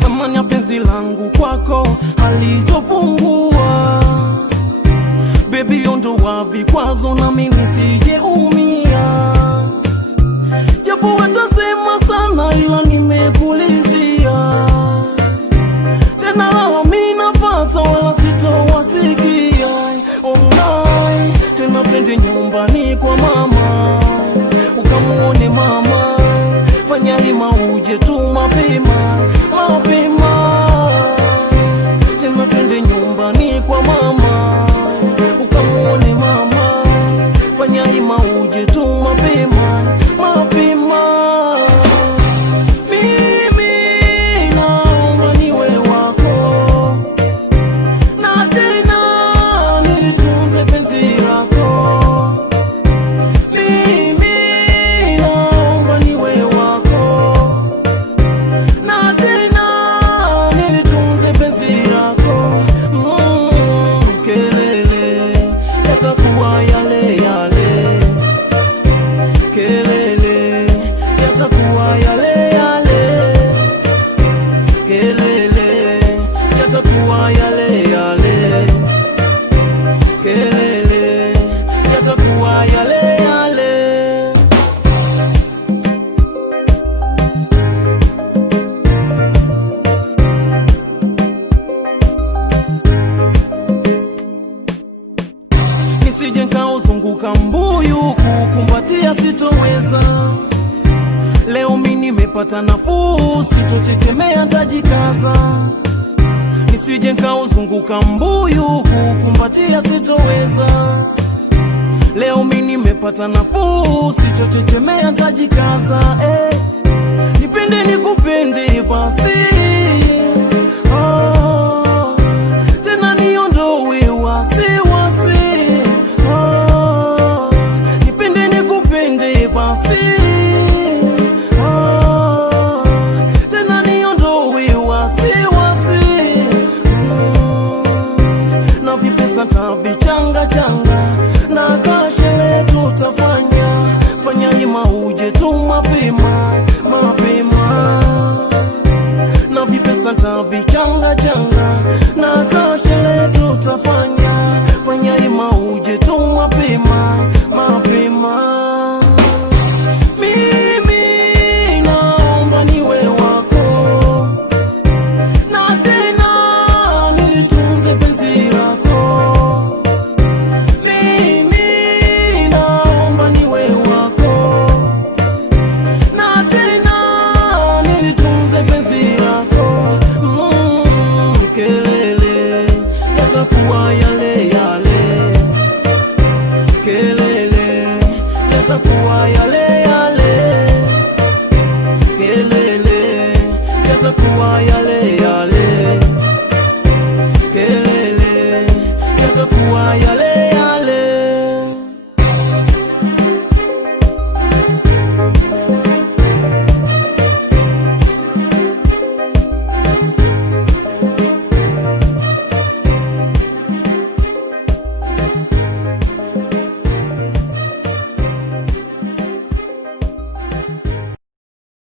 Thamani ya penzi langu kwako halitopungua. Baby, ondoa vikwazo na mimi nisije umia. Japo watasema sana ila nimekulizia. Tena raha mimi napata wala sitowasikia. Oh my, tena twende nyumbani kwa mama, ukamuone mama. Fanya hima uje tu mapema, mapema. Tena twende nyumbani kwa mama, ukamuone mama. Fanya hima uje tu mapema, mapema. Mimi naomba niwe wako, na tena nilitunze penzi lako. Mimi naomba niwe wako, na tena nilitunze penzi lako. Kelele yatakuwa yale yale, kelele yatakuwa yale yale, kelele yatakuwa yale yale, kelele yatakuwa yale yale. Nisije nikauzunguka mbuyu kukumbatia sitoweza. Leo mimi nimepata nafuu, sitochechemea tajikaza. Nisije nikauzunguka mbuyu kukumbatia sitoweza. Leo mimi nimepata nafuu, sitochechemea tajikaza. Nipende nikupende basi. Tena niondoe wasiwasi. Nipende nikupende basi. Tena niondoe wasiwasi. Na vipesa tavichanga changa.